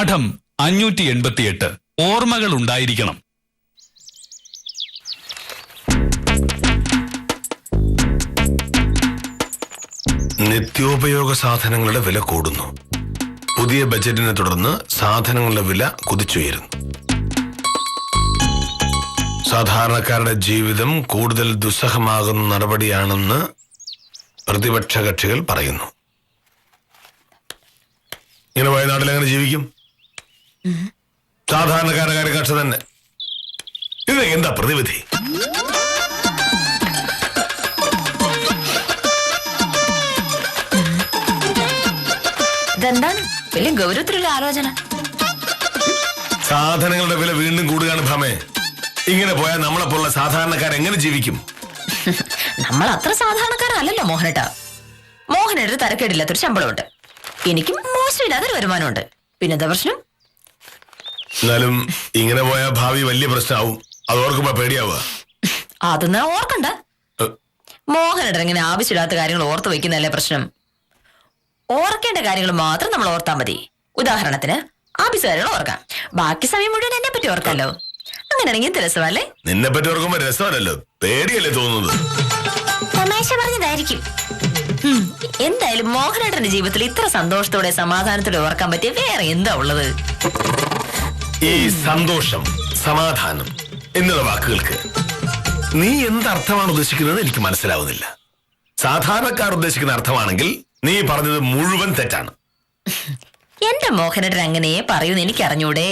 പാഠം 588. ഓർമ്മകൾ ഉണ്ടായിരിക്കണം. നിത്യോപയോഗ സാധനങ്ങളുടെ വില കൂടുന്നു. പുതിയ ബജറ്റിനെ തുടർന്ന് സാധനങ്ങളുടെ വില കുതിച്ചുയരുന്നു. സാധാരണക്കാരുടെ ജീവിതം കൂടുതൽ ദുസ്സഹമാകുന്ന നടപടിയാണെന്ന് പ്രതിപക്ഷ കക്ഷികൾ പറയുന്നു. ഇങ്ങനെ വയനാട്ടിൽ എങ്ങനെ ജീവിക്കും? സാധാരണക്കാരുടെ കാര്യം കക്ഷ തന്നെ. ഇത് എന്താ പ്രതിവിധി? ഇതെന്താണ് വലിയ ഗൗരവത്തിലുള്ള ആലോചന? സാധനങ്ങളുടെ വില വീണ്ടും കൂടുകയാണ് ഭ്രമേ. ഇങ്ങനെ പോയാൽ നമ്മളെപ്പോലുള്ള സാധാരണക്കാർ എങ്ങനെ ജീവിക്കും? നമ്മൾ അത്ര സാധാരണക്കാരല്ലല്ലോ മോഹനേട്ടാ. മോഹനേട്ടൊരു തരക്കേടില്ലാത്തൊരു ശമ്പളമുണ്ട്, എനിക്കും മോശമില്ലാത്തൊരു വരുമാനമുണ്ട്. പിന്നെന്താ പ്രശ്നം? എന്നാലും ഇങ്ങനെ പോയാൽ ഭാവി വലിയ പ്രശ്നമാവും. അത് ഓർക്കുമ്പോ പേടിയാവുക. അതൊന്നും ഓർക്കണ്ട. മോഹനേട്ടൻ ഇങ്ങനെ ആവശ്യമില്ലാത്ത കാര്യങ്ങൾ ഓർത്ത് വെക്കുന്നതല്ലേ പ്രശ്നം. ഓർക്കേണ്ട കാര്യങ്ങൾ മാത്രം നമ്മൾ ഓർത്താൽ മതി. ഉദാഹരണത്തിന് ആഫീസ് കാര്യങ്ങൾ ഓർക്കാം, ബാക്കി സമയം മുഴുവൻ എന്നെ പറ്റി ഓർക്കാമല്ലോ. അങ്ങനെയാണെങ്കിൽ രസമല്ലേ? നിന്നെ പറ്റി ഓർക്കുമ്പോ രസമല്ലല്ലോ, പേടിയല്ലേ തോന്നുന്നത്. തമാശ പറഞ്ഞതായിരിക്കും. എന്തായാലും മോഹനേട്ടന്റെ ജീവിതത്തിൽ ഇത്ര സന്തോഷത്തോടെ സമാധാനത്തോടെ ഓർക്കാൻ പറ്റിയ വേറെ എന്താ ഉള്ളത്? ഈ സന്തോഷം, സമാധാനം എന്നുള്ള വാക്കുകൾക്ക് നീ എന്തർത്ഥമാണ് ഉദ്ദേശിക്കുന്നത് എനിക്ക് മനസ്സിലാവുന്നില്ല. സാധാരണക്കാർ ഉദ്ദേശിക്കുന്ന അർത്ഥമാണെങ്കിൽ നീ പറഞ്ഞത് മുഴുവൻ തെറ്റാണ്. എന്റെ മോഹനേട്ടൻ അങ്ങനെ പറയൂന്ന് എനിക്ക് അറിഞ്ഞൂടെ.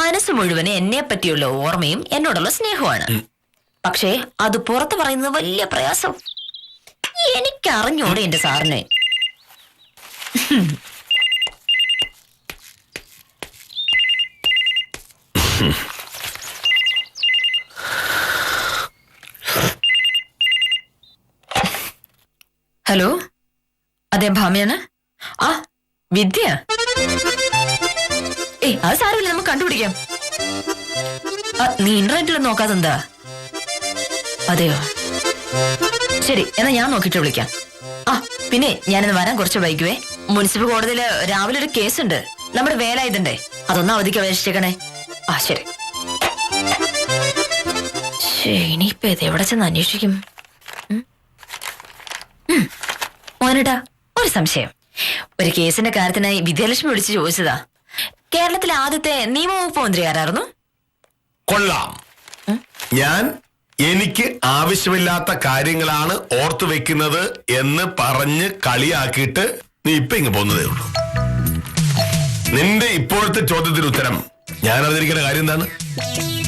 മനസ്സ് മുഴുവൻ എന്നെ പറ്റിയുള്ള ഓർമ്മയും എന്നോടുള്ള സ്നേഹമാണ്. പക്ഷേ അത് പുറത്ത് പറയുന്നത് വലിയ പ്രയാസം. എനിക്കറിഞ്ഞൂടെ എന്റെ സാറിനെ. ഹലോ, അതെ ഭാമയാണ്. ആ വിദ്യ. അത് സാരമില്ല, നമുക്ക് കണ്ടുപിടിക്കാം. നീ ഇന്റർനെറ്റിൽ നോക്കാതെന്താ? അതെയോ, ശരി, എന്നാ ഞാൻ നോക്കിട്ട് വിളിക്കാം. പിന്നെ ഞാനിന്ന് വരാൻ കുറച്ച് വൈകുവേ. മുനിസിപ്പൽ കോടതിയില് രാവിലെ ഒരു കേസുണ്ട്, നമ്മുടെ വേലായുധന്റെ. അതൊന്ന് അവധിക്ക് അപേക്ഷിച്ചേക്കണേ. ശരി. ഇനിയിപ്പൊ ഇത് എവിടെ ചെന്ന് അന്വേഷിക്കും? മോനേട്ടാ, ഒരു സംശയം. ഒരു കേസിന്റെ കാര്യത്തിനായി വിദ്യാലക്ഷ്മി വിളിച്ച് ചോദിച്ചതാ. കേരളത്തിലെ ആദ്യത്തെ നിയമവകുപ്പ് മന്ത്രി ആരായിരുന്നു? കൊള്ളാം. ഞാൻ എനിക്ക് ആവശ്യമില്ലാത്ത കാര്യങ്ങളാണ് ഓർത്തു വെക്കുന്നത് എന്ന് പറഞ്ഞ് കളിയാക്കിയിട്ട് നീ ഇപ്പൊ ഇങ്ങ് പോകുന്നതേ ഉള്ളൂ. നിന്റെ ഇപ്പോഴത്തെ ചോദ്യത്തിന് ഉത്തരം ഞാൻ അറിഞ്ഞിരിക്കുന്ന കാര്യം എന്താണ്?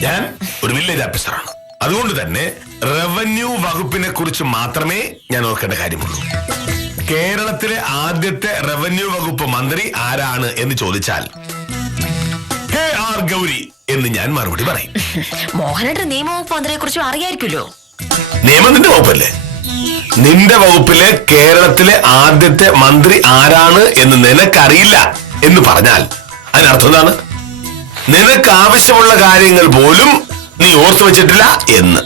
ഞാൻ ഒരു വില്ലേജ് ഓഫീസറാണ്. അതുകൊണ്ട് തന്നെ റവന്യൂ വകുപ്പിനെ കുറിച്ച് മാത്രമേ ഞാൻ ഓർക്കേണ്ട കാര്യമുള്ളൂ. കേരളത്തിലെ ആദ്യത്തെ റവന്യൂ വകുപ്പ് മന്ത്രി ആരാണ് എന്ന് ചോദിച്ചാൽ ഗൗരി എന്ന് ഞാൻ മറുപടി പറയും. മോഹനേട്ടൻ നിയമവകുപ്പ് മന്ത്രിയെ കുറിച്ചും അറിയായിരിക്കുമല്ലോ. നിയമം നിന്റെ വകുപ്പല്ലേ? നിന്റെ വകുപ്പിലെ കേരളത്തിലെ ആദ്യത്തെ മന്ത്രി ആരാണ് എന്ന് നിനക്കറിയില്ല എന്ന് പറഞ്ഞാൽ അതിനർത്ഥം എന്താണ്? നിനക്ക് ആവശ്യമുള്ള കാര്യങ്ങൾ പോലും നീ ഓർത്തു വെച്ചിട്ടില്ല എന്ന്.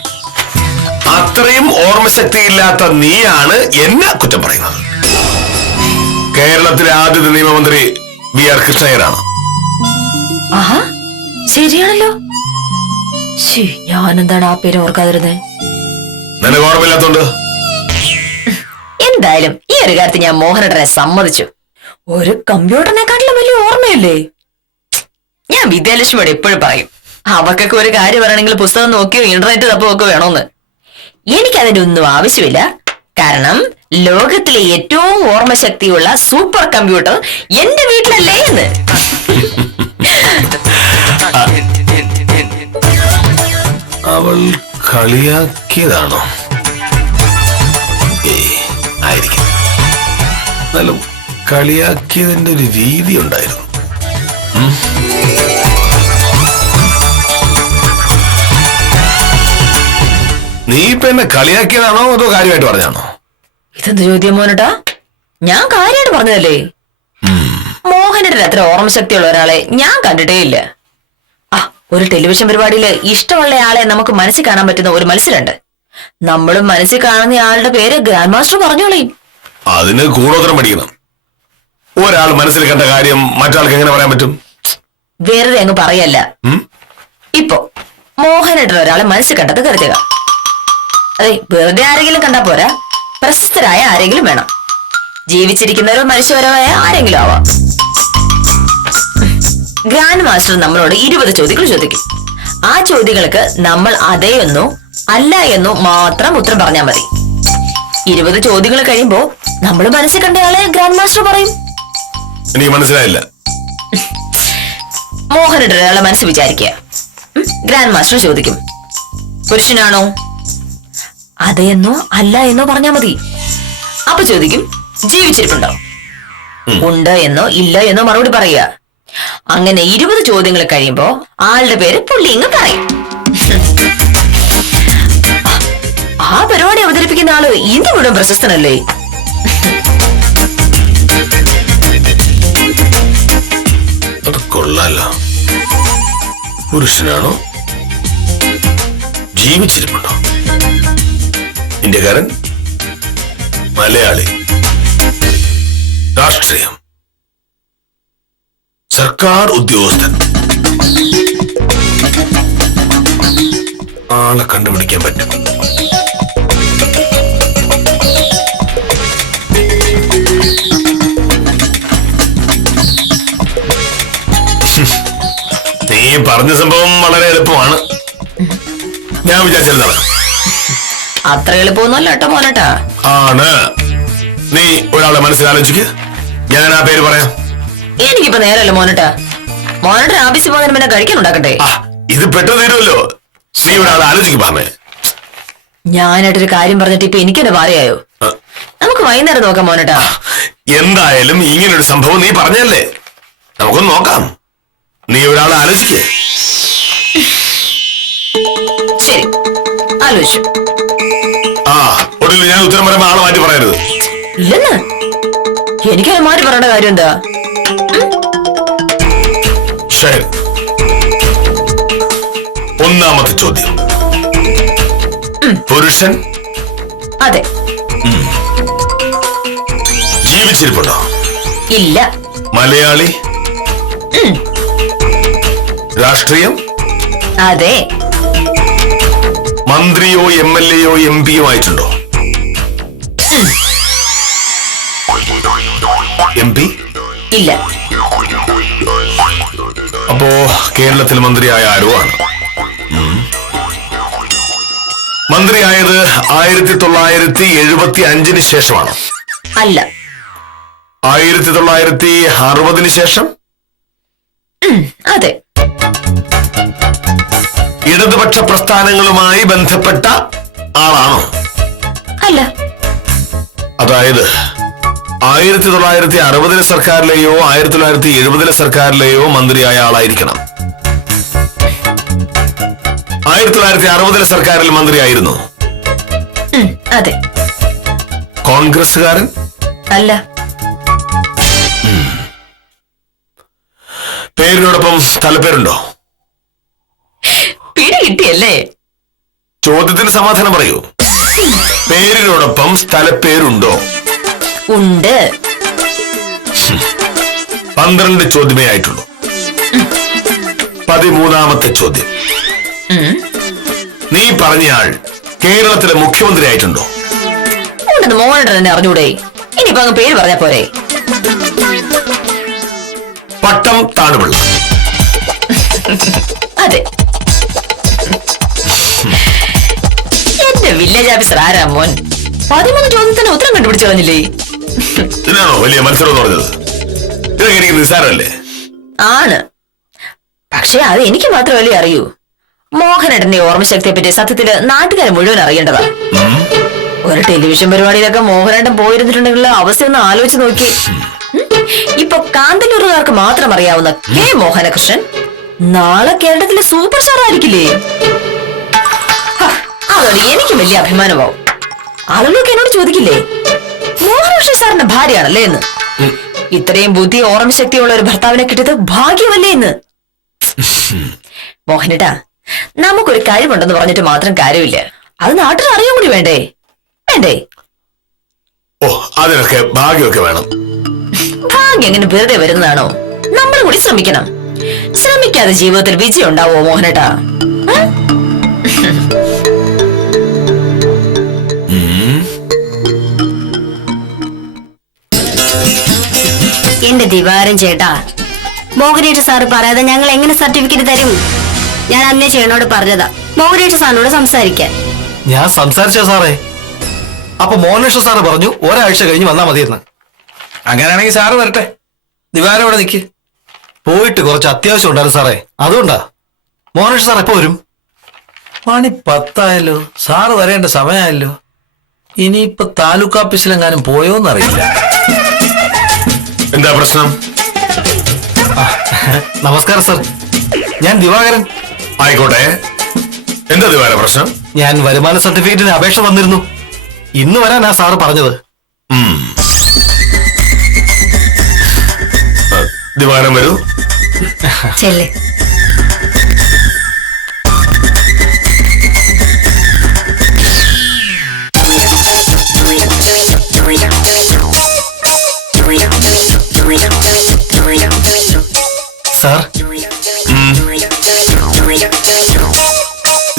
അത്രയും ഓർമ്മശക്തിയില്ലാത്ത നീയാണ് എന്നെ കുറ്റം പറയുന്നത്. കേരളത്തിലെ ആദ്യത്തെ നിയമമന്ത്രി വി.ആർ. കൃഷ്ണയ്യരാണ്. ശരിയാണല്ലോ. ഞാനെന്താണ് ആ പേര് ഓർക്കാതിരുന്നത്? നിനക്ക് ഓർമ്മയില്ലാത്തോണ്ട്? എന്തായാലും ഈ ഒരു കാര്യത്തിൽ ഞാൻ മോഹനേട്ടനെ സമ്മതിച്ചു. ഒരു കമ്പ്യൂട്ടറിനെക്കാട്ടിലും വലിയ ഓർമ്മയല്ലേ? ഞാൻ വിദ്യാലക്ഷ്മിയോട് എപ്പോഴും പറയും, അവക്കൊക്കെ ഒരു കാര്യം പറയണമെങ്കിൽ പുസ്തകം നോക്കിയോ ഇന്റർനെറ്റ് തപ്പുമൊക്കെ വേണോന്ന്. എനിക്കതിന്റെ ഒന്നും ആവശ്യമില്ല. കാരണം ലോകത്തിലെ ഏറ്റവും ഓർമ്മശക്തിയുള്ള സൂപ്പർ കമ്പ്യൂട്ടർ എന്റെ വീട്ടിലല്ലേ എന്ന്. അവൾ കളിയാക്കിയതാണോ? ആയിരിക്കും. എന്നാലും കളിയാക്കിയതിന്റെ ഒരു രീതി ഉണ്ടായിരുന്നു. നീ ഇപ്പൊ എന്നെ കളിയാക്കിയതാണോ അതോ കാര്യമായിട്ട് പറഞ്ഞാണോ? ഇതെന്ത് ചോദ്യം മോനട്ടാ? ഞാൻ കാര്യമായിട്ട് പറഞ്ഞതല്ലേ. മോഹനേട്ടൻ അത്ര ഓർമ്മശക്തിയുള്ള ഒരാളെ ഞാൻ കണ്ടിട്ടേ ഇല്ല. ഒരു ടെലിവിഷൻ പരിപാടിയില് ഇഷ്ടമുള്ള ആളെ നമുക്ക് മനസ്സിൽ കാണാൻ പറ്റുന്ന ഒരു മത്സരമുണ്ട്. നമ്മളും മനസ്സിൽ കാണുന്ന ആളുടെ പേര് ഗ്രാൻഡ് മാസ്റ്റർ പറഞ്ഞോളീ. അതിന് കൂടോത്രം പഠിക്കണം. ഒരാൾ മനസ്സിൽ കണ്ട കാര്യം മറ്റാൾക്ക് എങ്ങനെ പറയാൻ പറ്റും? വെറുതെ അങ്ങ് പറയല്ല. ഉം? ഇപ്പൊ മോഹനേട്ടൻ ഒരാളെ മനസ്സിൽ കണ്ടത് കരുതുക. അതെ, വെറുതെ ആരെങ്കിലും കണ്ടാ പോരാ, പ്രശസ്തരായ ആരെങ്കിലും വേണം. ജീവിച്ചിരിക്കുന്നവരോ മരിച്ചവരോ ആയ ആരെങ്കിലും ആവാം. ഗ്രാൻഡ് മാസ്റ്റർ നമ്മളോട് 20 ചോദ്യങ്ങൾ ചോദിക്കും. ആ ചോദ്യങ്ങൾക്ക് നമ്മൾ അതേ എന്നോ അല്ല എന്നോ മാത്രം ഉത്തരം പറഞ്ഞാൽ മതി. 20 ചോദ്യങ്ങൾ കഴിയുമ്പോ നമ്മൾ മനസ്സിൽ കണ്ടയാളെ ഗ്രാൻഡ് മാസ്റ്റർ പറയും. എനിക്ക് മനസ്സിലായില്ല. മോഹനേട്ടൻ ഒരാളെ മനസ്സ് വിചാരിക്കുക. ഗ്രാൻഡ് മാസ്റ്റർ ചോദിക്കും, പുരുഷനാണോ? അതെ എന്നോ അല്ല എന്നോ പറഞ്ഞാ മതി. അപ്പൊ ചോദിക്കും, ജീവിച്ചിരിപ്പുണ്ടോ? ഉണ്ട് എന്നോ ഇല്ല എന്നോ മറുപടി പറയുക. അങ്ങനെ 20 ചോദ്യങ്ങൾ കഴിയുമ്പോ ആളുടെ പേര് പുള്ളിങ്ങ് പറയും. ആ പരിപാടി അവതരിപ്പിക്കുന്ന ആള് ഇന്ത്യ മുഴുവൻ പ്രശസ്തനല്ലേ? അത് കൊള്ളാലോ. പുരുഷനാണോ? ജീവിച്ചിരിപ്പുണ്ടോ? ഇന്ത്യക്കാരൻ? മലയാളി? രാഷ്ട്രീയം? സർക്കാർ ഉദ്യോഗസ്ഥൻ? ആളെ കണ്ടുപിടിക്കാൻ പറ്റും. നീ പറഞ്ഞ സംഭവം വളരെ എളുപ്പമാണ്. ഞാൻ വിചാരിച്ചത് നടക്കും. അത്ര എളുപ്പമൊന്നുമല്ല കേട്ടോ മോനേട്ടാ. ആണ്. നീ ഒരാളെ മനസ്സിലാലോചിക്ക്, ഞാൻ ആ പേര് പറയാം. എനിക്കിപ്പോ നേരല്ലോ മോനേട്ടാ. മോനേട്ടൻ ആഫീസിൽ പോകുന്നതിന് പിന്നെ കഴിക്കാനുണ്ടാക്കട്ടെ. ഇത് പെട്ടെന്ന് തരുമല്ലോ. നീ ഒരാളെ ആലോചിക്കും പറഞ്ഞേ. ഞാനായിട്ടൊരു കാര്യം പറഞ്ഞിട്ട് ഇപ്പൊ എനിക്കെന്നെ ഭാര്യയായോ? നമുക്ക് വൈകുന്നേരം നോക്കാം മോനേട്ടാ. എന്തായാലും ഇങ്ങനൊരു സംഭവം നീ പറഞ്ഞല്ലേ, നമുക്കൊന്ന് നോക്കാം. നീ ഒരാളെ ആലോചിക്കേ. ശരി, ആലോചിച്ചു. ഒടുവിൽ ഞാൻ ഉത്തരം പറയുമ്പോ ആളെ മാറ്റി പറയരുത്. ഇല്ലെന്ന് എനിക്കത് മാറ്റി പറയേണ്ട കാര്യം എന്താ? ശരി, ഒന്നാമത്തെ ചോദ്യം. പുരുഷൻ? അതെ. ജീവിച്ചിരിപ്പുണ്ടോ? ഇല്ല. മലയാളി? രാഷ്ട്രീയം? അതെ. മന്ത്രിയോ MLA-യോ MP-യോ ആയിട്ടുണ്ടോ? MP? ഇല്ല. അപ്പോ കേരളത്തിൽ മന്ത്രിയായ ആരോ ആണ്. മന്ത്രിയായത് 1975 ശേഷമാണ്? അല്ല. 1960 ശേഷം? അതെ. ഇടതുപക്ഷ പ്രസ്ഥാനങ്ങളുമായി ബന്ധപ്പെട്ട ആളാണോ? അല്ല. അതായത് 1960 സർക്കാരിലെയോ 1970 സർക്കാരിലെയോ മന്ത്രിയായ ആളായിരിക്കണം. 1960 സർക്കാരിൽ മന്ത്രിയായിരുന്നു? അതെ. കോൺഗ്രസ്സുകാരൻ? അല്ല. പേരിനോടൊപ്പം സ്ഥലപ്പേരുണ്ടോ? പിടി കിട്ടിയല്ലേ? ചോദ്യത്തിന് സമാധാനം പറയൂ. പേരിനോടൊപ്പം സ്ഥലപ്പേരുണ്ടോ? ഉണ്ട്. 12 ചോദ്യമേ ആയിട്ടുള്ളൂ. 13ാമത്തെ ചോദ്യം. നീ പറഞ്ഞയാൾ കേരളത്തിലെ മുഖ്യമന്ത്രി ആയിട്ടുണ്ടോ? ഉണ്ടെന്ന് മോഹനേട്ടൻ തന്നെ അറിഞ്ഞൂടെ? ഇനിയിപ്പോ അങ്ങ് പേര് പറഞ്ഞാ പോരെ? പട്ടം താണുപിള്ള? അതെ. എന്റെ വില്ലേജ് ഓഫീസർ ആരാ മോൻ? 13 ചോദ്യത്തിന് ഉത്തരം കണ്ടുപിടിച്ചു കളഞ്ഞില്ലേ? ഇതിനാണോ വലിയ മത്സരം എന്ന് പറഞ്ഞത്? ഇതൊക്കെ എനിക്ക് നിസ്സാരമല്ലേ? ആണ്. പക്ഷെ അത് എനിക്ക് മാത്രമല്ലേ അറിയൂ. മോഹനേട്ടന്റെ ഓർമ്മശക്തിയെ പറ്റി സത്യത്തില് നാട്ടുകാരെ മുഴുവൻ അറിയേണ്ടതാ. ഒരു ടെലിവിഷൻ പരിപാടിയിലൊക്കെ മോഹനേട്ടൻ പോയിരുന്നിട്ടുണ്ടെങ്കിൽ അവസ്ഥ ഒന്ന് ആലോചിച്ച് നോക്കി. ഇപ്പൊ കാന്തല്ലൂരുകാർക്ക് മാത്രം അറിയാവുന്ന കെ മോഹനകൃഷ്ണൻ നാളെ കേരളത്തിലെ സൂപ്പർ സ്റ്റാർ ആയിരിക്കില്ലേ? അതോടെ എനിക്ക് വലിയ അഭിമാനമാവും. ആളുകളൊക്കെ എന്നോട് ചോദിക്കില്ലേ, മോഹനകൃഷ്ണൻ സാറിന്റെ ഭാര്യയാണല്ലേ എന്ന്. ഇത്രയും ബുദ്ധി ഓർമ്മശക്തിയുള്ള ഒരു ഭർത്താവിനെ കിട്ടിയത് ഭാഗ്യമല്ലേ എന്ന്. മോഹനേട്ടാ, നമുക്കൊരു കഴിവുണ്ടെന്ന് പറഞ്ഞിട്ട് മാത്രം കാര്യമില്ല. അത് നാട്ടിൽ അറിയാൻ കൂടി വേണ്ടേ? വേണ്ടേ? ഓ, അതിനൊക്കെ ഭാഗ്യമൊക്കെ വേണം. ഭാഗ്യം എങ്ങനെ വെറുതെ വരുന്നതാണോ? നമ്മൾ കൂടി ശ്രമിക്കണം. ശ്രമിക്കാതെ ജീവിതത്തിൽ വിജയം ഉണ്ടാവോ മോഹനേട്ടാ? എന്റെ ദിവാരം ചേട്ടാ, മോഹനേഷ് സാറ് പറയാതെ ഞങ്ങൾ എങ്ങനെ സർട്ടിഫിക്കറ്റ് തരും? ഞാൻ അന്നേ ചേട്ടനോട് പറഞ്ഞതാ മോഹനേഷ് സാറിനോട് സംസാരിക്കാൻ. ഞാൻ സംസാരിച്ച സാറേ, അപ്പൊ മോഹനേഷ് സാറ് പറഞ്ഞു ഒരാഴ്ച കഴിഞ്ഞ് വന്നാ മതിയെന്ന്. അങ്ങനെയാണെങ്കിൽ സാറ് വരട്ടെ, ദിവാരം ഇവിടെ നിൽക്ക്. പോയിട്ട് കുറച്ച് അത്യാവശ്യം ഉണ്ടായിരുന്നു സാറേ, അതുകൊണ്ടാ. മോഹനേഷ് സാർ എപ്പോ വരും? മണി 10 സാറ് വരേണ്ട സമയമായല്ലോ. ഇനിയിപ്പൊ താലൂക്ക് ഓഫീസിലെങ്ങാനും പോയോന്നറിയില്ല. എന്താ പ്രശ്നം? നമസ്കാരം സാർ, ഞാൻ ദിവാകരൻ. ആയിക്കോട്ടെ, എന്താ ദിവാര പ്രശ്നം? ഞാൻ വരുമാന സർട്ടിഫിക്കറ്റിന് അപേക്ഷ വന്നിരുന്നു. ഇന്ന് വരാനാ സാറ് പറഞ്ഞത്. ദിവാരം വരൂ. ചെല്ലേ. സാർ,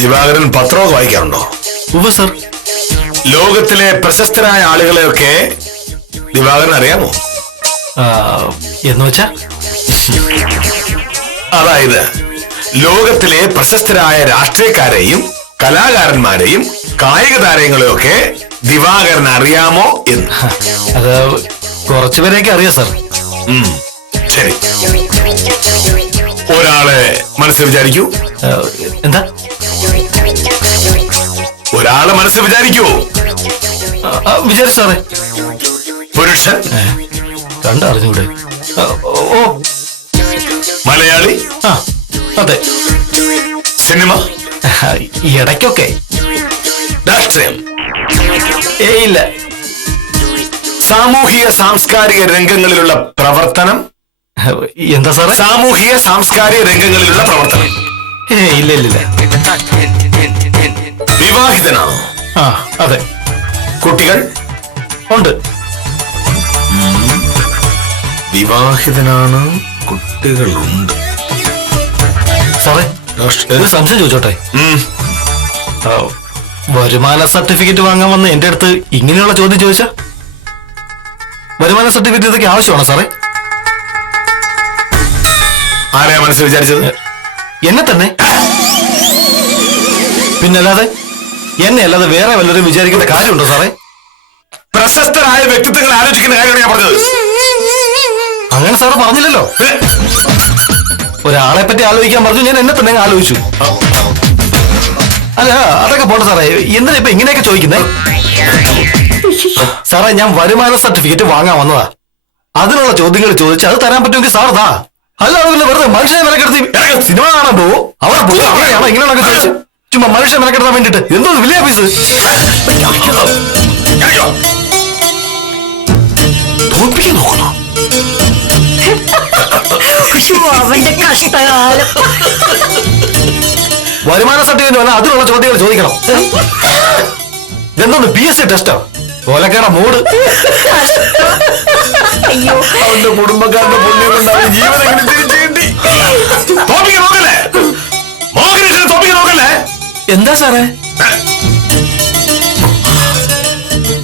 ദിവാകരൻ പത്രമൊക്കെ വായിക്കാറുണ്ടോ? ഉവ്വ് സാർ. ലോകത്തിലെ പ്രശസ്തരായ ആളുകളെയൊക്കെ ദിവാകരൻ അറിയാമോ? എന്ന് വെച്ചാ? അതായത് ലോകത്തിലെ പ്രശസ്തരായ രാഷ്ട്രീയക്കാരെയും കലാകാരന്മാരെയും കായിക താരങ്ങളെയും ഒക്കെ ദിവാകരൻ അറിയാമോ എന്ന്. അത് കുറച്ചുപേരെയൊക്കെ അറിയാം സാർ. ശരി, ഒരാളെ മനസ്സിൽ വിചാരിക്കൂ. എന്താ? ഒരാളെ മനസ്സിൽ വിചാരിക്കൂ. വിചാരിച്ചു സാറേ. പുരുഷൻ. കണ്ടറിഞ്ഞൂടെ? ഓ, മലയാളി. ആ അതെ. സിനിമ. ഇടയ്ക്കൊക്കെ. രാഷ്ട്രീയം. ഇല്ല. സാമൂഹിക സാംസ്കാരിക രംഗങ്ങളിലുള്ള പ്രവർത്തനം. എന്താ സാറേ? സാമൂഹിക സാംസ്കാരിക രംഗങ്ങളിലുള്ള പ്രവർത്തനം. ഇല്ല ഇല്ല ഇല്ല. വിവാഹിതനാണോ? ആ അതെ. കുട്ടികൾ ഉണ്ട്. വിവാഹിതനാണ്, കുട്ടികളുണ്ട്. സാറേ, ഒരു സംശയം ചോദിച്ചോട്ടെ? വരുമാന സർട്ടിഫിക്കറ്റ് വാങ്ങാൻ വന്ന് എന്റെ അടുത്ത് ഇങ്ങനെയുള്ള ചോദ്യം ചോദിച്ചാ? വരുമാന സർട്ടിഫിക്കറ്റ് ഇതൊക്കെ ആവശ്യമാണോ സാറേ? ആരെയാ മനസ്സിൽ വിചാരിച്ചത്? എന്നെ തന്നെ. പിന്നല്ലാതെ എന്നെ അല്ലാതെ വേറെ വല്ലവരും വിചാരിക്കേണ്ട കാര്യമുണ്ടോ സാറേ? പ്രശസ്തരായ വ്യക്തിത്വങ്ങൾ ആലോചിക്കുന്ന കാര്യമാണ് ഞാൻ പറഞ്ഞത്. അങ്ങനെ സാറ് പറഞ്ഞില്ലല്ലോ. ഒരാളെ പറ്റി ആലോചിക്കാൻ പറഞ്ഞു, ഞാൻ എന്നെ തന്നെ ആലോചിച്ചു. അല്ല, അതൊക്കെ പോട്ടെ സാറേ, എന്തിനാ ഇപ്പൊ ഇങ്ങനെയൊക്കെ ചോദിക്കുന്നേ? സാറേ, ഞാൻ വരുമാന സർട്ടിഫിക്കറ്റ് വാങ്ങാൻ വന്നതാ. അതിനുള്ള ചോദ്യങ്ങൾ ചോദിച്ച് അത് തരാൻ പറ്റുമെങ്കിൽ സാർ താ. അല്ലാതെ പിന്നെ വെറുതെ മനുഷ്യനെ മെനക്കെടുത്തി സിനിമ കാണാൻ പോവോ? അവിടെ പോയി അങ്ങനെയാണോ ഇങ്ങനെയാണോ ചോദിച്ചു? ചുമ്മാ മനുഷ്യനെ മെനക്കെടുത്താൻ വേണ്ടിട്ട് എന്തോ വലിയ ഓഫീസ്. തോൽപ്പിക്കാൻ നോക്കണോ? അവന്റെ കഷ്ടകാലം. വരുമാന സർട്ടിഫിക്കറ്റ് വന്നാൽ അതിനുള്ള ചോദ്യങ്ങൾ ചോദിക്കണം. ഇതെന്തോന്ന് PSC ടെസ്റ്റോ? ഓലക്കേട മൂട്. അയ്യോ, അവന്റെ കുടുംബക്കാരുടെ പുണ്യം കൊണ്ടാവും ജീവൻ എങ്ങനെ തിരിച്ചു കിട്ടി. തോൽപ്പിക്കാൻ നോക്കല്ലേ? മോഹനേശ്വരൻ തോൽപ്പിക്കാൻ നോക്കല്ലേ? എന്താ സാറേ?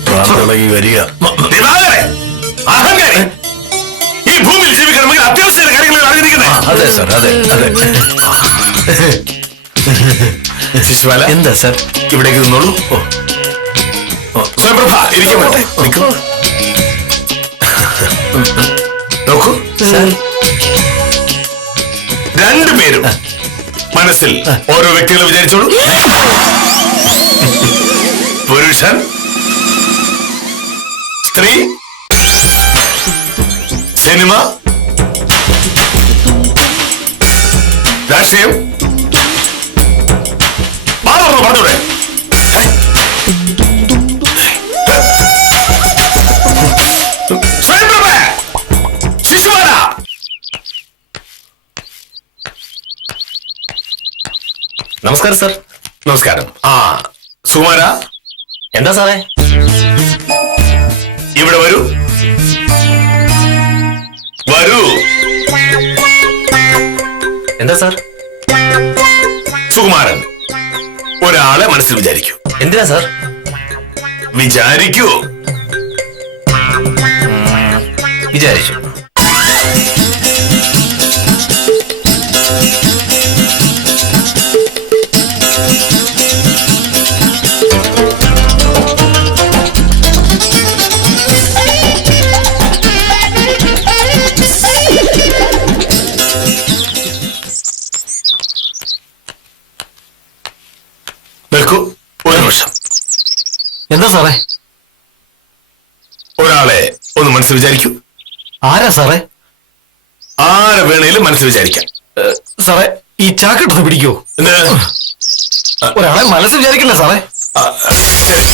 പ്രാണനിളകി വരിക. ദിവാകരൻ, അഹങ്കാരി. ഈ ഭൂമിയിൽ ജീവിക്കണമെങ്കിൽ അത്യാവശ്യ കാര്യങ്ങൾ അറിഞ്ഞിരിക്കുന്നേ. അതെ സാർ, അതെ അതെ. ശിശുപാല, എന്താ സാർ? ഇവിടേക്ക് നിന്നോളൂ. സ്വയംപ്രഭ, ഇരിക്കാൻ പറ്റേ? നോക്കൂ, രണ്ടുപേരും മനസ്സിൽ ഓരോ വ്യക്തികളെ വിചാരിച്ചോളൂ. പുരുഷൻ, സ്ത്രീ, സിനിമ, രാഷ്ട്രീയം. പറഞ്ഞൂടെ? ശിശുപാല, നമസ്കാരം സാർ. നമസ്കാരം. സുകുമാര, എന്താ സാറേ? ഇവിടെ വരൂ. വരൂ. മനസ്സിൽ വിചാരിക്കൂ. എന്തിനാ സാർ? വിചാരിക്കൂ. വിചാരിച്ചു. നിൽക്കൂ, ഒരു നിമിഷം. എന്താ സാറേ? ഒരാളെ ഒന്ന് മനസ്സിൽ വിചാരിക്കൂ. ആരാ സാറേ? ആരെ വേണേലും മനസ്സിൽ വിചാരിക്കാം. സാറേ, ഈ ചാക്കെടുത്ത് പിടിക്കോ? എന്ത്? ഒരാളെ മനസ്സിൽ വിചാരിക്കില്ല സാറേ. ശരി.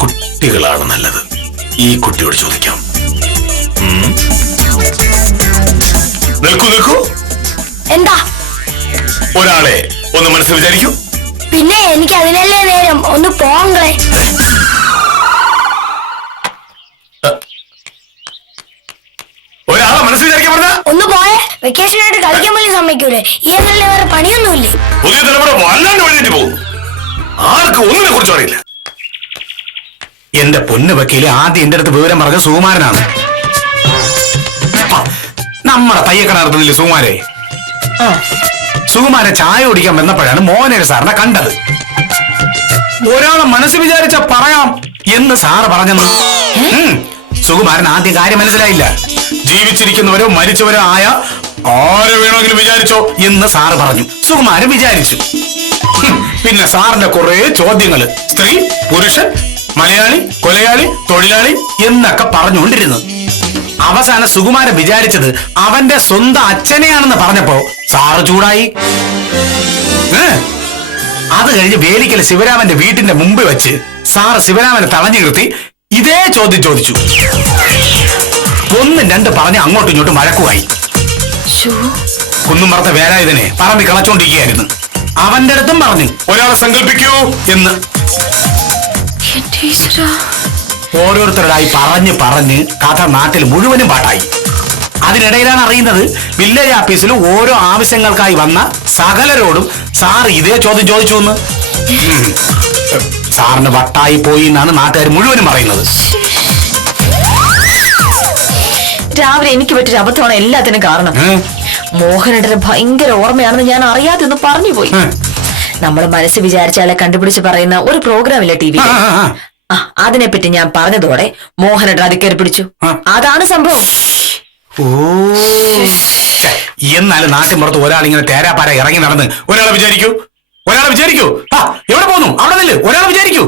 കുട്ടികളാണ് നല്ലത്. ഈ കുട്ടിയോട് ചോദിക്കാം. നിൽക്കൂ നിൽക്കൂ. എന്താ? ഒരാളെ ഒന്ന് മനസ്സിൽ വിചാരിക്കൂ. പിന്നെ എനിക്ക് അതിനല്ലേ നേരം, ഒന്ന് പോങ്ങളെ. ഒരാളെ മനസ്സിൽ വിചാരിക്കാൻ പറഞ്ഞ ഒന്ന് പോയെ. വെക്കേഷനായിട്ട് കളിക്കാൻ പോലും സമ്മതിക്കൂലേ? ഈ എന്നല്ലേ വേറെ പണിയൊന്നുമില്ലേ? പുതിയ തലമുറ വല്ലാണ്ട് വഴിഞ്ഞിട്ട് പോകും. ആർക്കും ഒന്നിനെ കുറിച്ചും അറിയില്ല. എന്റെ പൊന്നു വക്കീല് ആദ്യം എന്റെ അടുത്ത് വിവരം പറഞ്ഞ സുകുമാരനാണ്. നമ്മുടെ തയ്യക്കട നടത്തുന്നില്ലേ സുകുമാരെ? സുകുമാരൻ ചായ കുടിക്കാൻ വന്നപ്പോഴാണ് മോഹനേര സാറിനെ കണ്ടത്. ഒരാളെ മനസ്സ് വിചാരിച്ച പറയാം എന്ന് സാറ് പറഞ്ഞെന്ന്. സുകുമാരൻ ആദ്യം കാര്യം മനസ്സിലായില്ല. ജീവിച്ചിരിക്കുന്നവരോ മരിച്ചവരോ ആയ ആരെ വേണമെങ്കിലും വിചാരിച്ചോ എന്ന് സാറ് പറഞ്ഞു. സുകുമാരൻ വിചാരിച്ചു. പിന്നെ സാറിന്റെ കുറെ ചോദ്യങ്ങള് സ്ത്രീ, പുരുഷൻ, മലയാളി, കൊലയാളി, തൊഴിലാളി എന്നൊക്കെ പറഞ്ഞുകൊണ്ടിരുന്നു. അവസാനം സുകുമാരൻ വിചാരിച്ചത് അവന്റെ സ്വന്തം അച്ഛനെയാണെന്ന് പറഞ്ഞപ്പോ സാറ് ചൂടായി. അത് കഴിഞ്ഞ് വേലിക്കൽ ശിവരാമന്റെ വീട്ടിന്റെ മുമ്പിൽ വെച്ച് സാറ് ശിവരാമനെ തടഞ്ഞു നിർത്തി ഇതേ ചോദ്യം ചോദിച്ചു. ഒന്നും രണ്ട് പറഞ്ഞ് അങ്ങോട്ടും ഇങ്ങോട്ടും വഴക്കുമായി. കുന്നും പറത്ത വേലായുധനെ പറമ്പി കളച്ചോണ്ടിരിക്കുകയായിരുന്നു. അവന്റെ അടുത്തും പറഞ്ഞു ഒരാളെ സങ്കല്പിക്കൂ എന്ന്. ഓരോരുത്തരുടായി പറഞ്ഞ് പറഞ്ഞ് കഥ നാട്ടിൽ മുഴുവനും പാട്ടായി. അതിനിടയിലാണ് അറിയുന്നത് വില്ലേജ് ഓഫീസിൽ ഓരോ ആവശ്യങ്ങൾക്കായി വന്ന സകലരോടും സാർ ഇതേ ചോദ്യം ചോദിച്ചു എന്ന്. സാറിന് വട്ടായി പോയി എന്നാണ് നാട്ടുകാർ മുഴുവനും പറയുന്നത്. രാവിലെ എനിക്ക് പറ്റിയ അബദ്ധമാണ് എല്ലാത്തിനും കാരണം. മോഹനേട്ടന് ഭയങ്കര ഓർമ്മയാണെന്ന് ഞാൻ അറിയാതെ ഒന്ന് പറഞ്ഞു പോയി. നമ്മള് മനസ്സ് വിചാരിച്ചാലെ കണ്ടുപിടിച്ച് പറയുന്ന ഒരു പ്രോഗ്രാമില്ല ടി വി. അതിനെപ്പറ്റി ഞാൻ പറഞ്ഞതോടെ മോഹനേട്ടൻ അത് കയറി പിടിച്ചു. അതാണ് സംഭവം. എന്നാലും നാട്ടിൻപുറത്ത് ഒരാളിങ്ങനെ തേരാപ്പാര ഇറങ്ങി നടന്ന് ഒരാളെ വിചാരിക്കൂ എവിടെ പോന്നു അവിടെ നില്ല് ഒരാളെ വിചാരിക്കൂ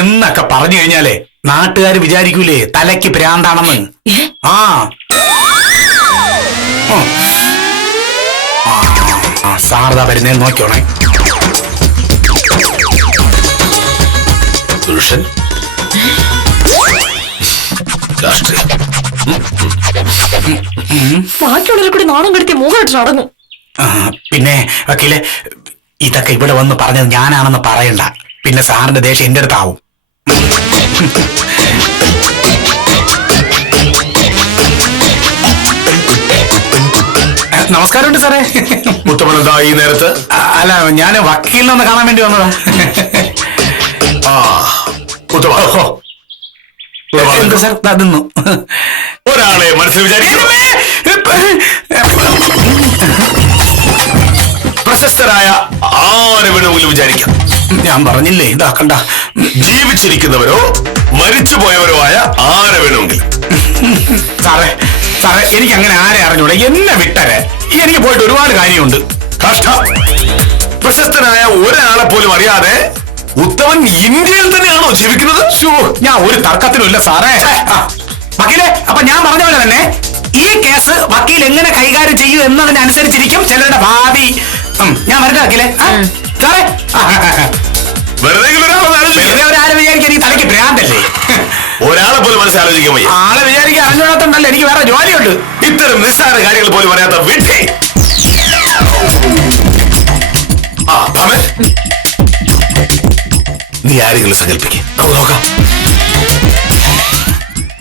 എന്നൊക്കെ പറഞ്ഞു കഴിഞ്ഞാലേ നാട്ടുകാർ വിചാരിക്കൂലേ തലയ്ക്ക് ഭ്രാന്താണെന്ന്. സാറതാ വരുന്നേ നോക്കിയോണേ. പുരുഷൻ, രാഷ്ട്രീയം, ബാക്കിയുള്ളവർ കൂടി നാണം കെടുത്തി മോഹനേട്ടൻ അടങ്ങും. പിന്നെ വക്കീലെ ഇതൊക്കെ ഇവിടെ വന്ന് പറഞ്ഞത് ഞാനാണെന്ന് പറയണ്ട. പിന്നെ സാറിന്റെ ദേഷ്യം എന്റെ അടുത്താവും. നമസ്കാരമുണ്ട് സാറേ. മുത്തമ്മനെന്താ ഈ നേരത്ത്? അല്ല ഞാൻ വക്കീലിനെ ഒന്ന് കാണാൻ വേണ്ടി വന്നതാ. എന്താ സാർ തന്നു? ഒരാളെ മനസ്സിൽ വിചാരിക്കും. പ്രശസ്തരായ ആരെ വേണമെങ്കിലും വിചാരിക്കാം. ഞാൻ പറഞ്ഞില്ലേ ഇതാക്കണ്ട. ജീവിച്ചിരിക്കുന്നവരോ മരിച്ചുപോയവരോ ആയ ആരെ വേണമെങ്കിലും. സാറേ എനിക്ക് അങ്ങനെ ആരെ അറിഞ്ഞൂടെ. എന്നെ വിട്ടരെ എനിക്ക് പോയിട്ട് ഒരുപാട് കാര്യമുണ്ട്. കഷ്ടം. പ്രശസ്തനായ ഒരാളെ പോലും അറിയാതെ ഉത്തമൻ ഇന്ത്യയിൽ തന്നെയാണോ ജീവിക്കുന്നത്? ഞാൻ ഒരു തർക്കത്തിനുമില്ല സാറേ. വക്കീലെ അപ്പൊ ഞാൻ പറഞ്ഞ പോലെ തന്നെ ഈ കേസ് വക്കീൽ എങ്ങനെ കൈകാര്യം ചെയ്യൂ എന്നതിനനുസരിച്ചിരിക്കും ചിലരുടെ ഭാവി. ഞാൻ വരട്ടെ വക്കീലെ. സാറേ വെറുതെ വെറുതെ ഒരാളെ വിചാരിക്കാൻ ഈ തലയ്ക്ക് ഭ്രാന്തല്ലേ? ഒരാളെ പോലും മനസ്സിലാലോചിക്കാൻ വയ്യ. ആളെ വിചാരിക്കാൻ അറിഞ്ഞോളത്തണ്ടല്ല, എനിക്ക് വേറെ ജോലിയുണ്ട്. ഇത്തരം നിസ്സാര കാര്യങ്ങൾ പോലും അറിയാത്ത വിഡ്ഢി. ആ ഭാമേ, നീ ആരെങ്കിലും സങ്കല്പിക്കേ, നമുക്ക് നോക്കാം.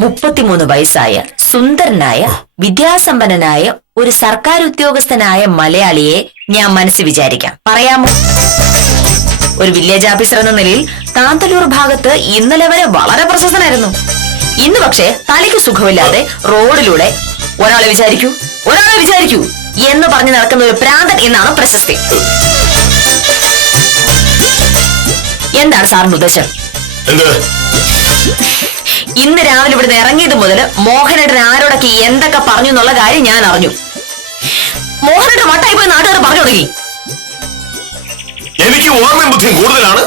33 വയസ്സായ സുന്ദരനായ വിദ്യാസമ്പന്നനായ ഒരു സർക്കാർ ഉദ്യോഗസ്ഥനായ മലയാളിയെ ഞാൻ മനസ്സിൽ വിചാരിക്കാം. പറയാമോ? ഒരു വില്ലേജ് ഓഫീസർ എന്ന നിലയിൽ താന്തല്ലൂർ ഭാഗത്ത് ഇന്നലെ വരെ വളരെ പ്രശസ്തനായിരുന്നു. ഇന്ന് പക്ഷേ തലയ്ക്ക് സുഖമില്ലാതെ റോഡിലൂടെ ഒരാളെ വിചാരിക്കൂ എന്ന് പറഞ്ഞു നടക്കുന്ന ഒരു പ്രാന്തൻ എന്നാണ് പ്രശസ്തി. എന്താണ് സാറിന്റെ ഉദ്ദേശം? ഇന്ന് രാവിലെ ഇവിടുന്ന് ഇറങ്ങിയത് മുതൽ മോഹനേട്ടൻ ആരോടൊക്കെ എന്തൊക്കെ പറഞ്ഞു എന്നുള്ള കാര്യം ഞാൻ അറിഞ്ഞു. മോഹനേട്ടൻ വട്ടായി പോയി നാട്ടുകാർ പറഞ്ഞു തുടങ്ങി. എനിക്ക് ഓർമ്മയും ബുദ്ധിയും കൂടുതലാണ്.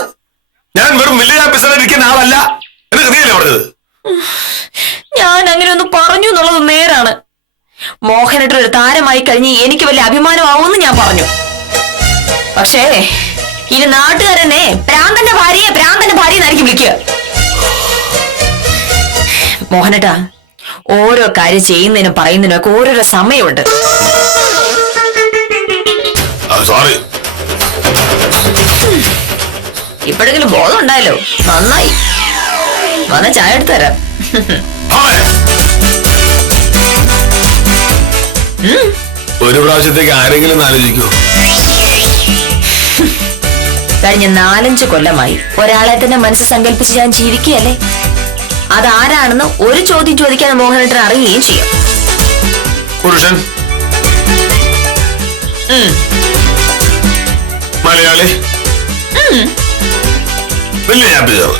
ഞാൻ വെറും വില്ലേജ് ഓഫീസറായിരിക്കുന്ന ആളല്ല. എന്നൊക്കെ നീയല്ലേ പറഞ്ഞത്? ഞാൻ അങ്ങനെ ഒന്ന് പറഞ്ഞു എന്നുള്ളത് നേരാണ്. മോഹനേട്ടൻ ഒരു താരമായി കഴിഞ്ഞ് എനിക്ക് വലിയ അഭിമാനമാവുമെന്ന് ഞാൻ പറഞ്ഞു. പക്ഷേ ഇനി നാട്ടുകാരെന്നെ പ്രാന്തന്റെ ഭാര്യ എന്നായിരിക്കും വിളിക്കുക. മോഹനേട്ടാ, ഓരോ കാര്യം ചെയ്യുന്നതിനും പറയുന്നതിനും ഒക്കെ ഓരോരോ സമയമുണ്ട്. സോറി. ഇപ്പോഴെങ്കിലും ബോധം ഉണ്ടായല്ലോ, നന്നായി. വന്ന ചായ എടുത്തു തരാം. ഒരു പ്രാവശ്യത്തേക്ക് ആരെങ്കിലും ആലോചിക്കൂ. കഴിഞ്ഞ 4-5 കൊല്ലമായി ഒരാളെ തന്നെ മനസ്സ് സങ്കല്പിച്ച് ഞാൻ ജീവിക്കുകയല്ലേ. അതാരാണെന്ന് ഒരു ചോദ്യം ചോദിക്കാൻ മോഹനേട്ടൻ അറിയുകയും ചെയ്യും. പുരുഷൻ, മലയാളി, വില്ലേജ് ഓഫീസർ.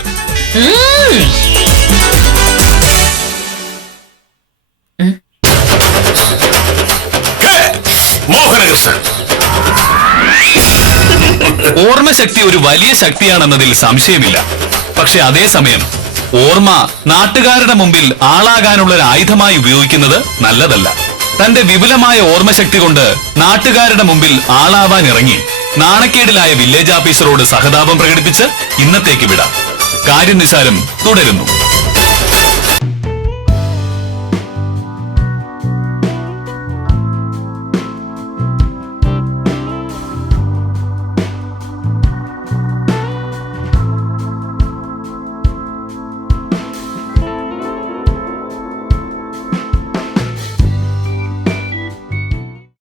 മോഹനകൃഷ്ണൻ. ഓർമ്മശക്തി ഒരു വലിയ ശക്തിയാണെന്നതിൽ സംശയമില്ല. പക്ഷെ അതേസമയം ഓർമ്മ നാട്ടുകാരുടെ മുമ്പിൽ ആളാകാനുള്ള ഒരു ആയുധമായി ഉപയോഗിക്കുന്നത് നല്ലതല്ല. തന്റെ വിപുലമായ ഓർമ്മശക്തി കൊണ്ട് നാട്ടുകാരുടെ മുമ്പിൽ ആളാവാൻ ഇറങ്ങി നാണക്കേടിലായ വില്ലേജ് ഓഫീസറോട് സഹതാപം പ്രകടിപ്പിച്ച് ഇന്നത്തേക്ക് വിടാം. കാര്യം നിസാരം തുടരുന്നു.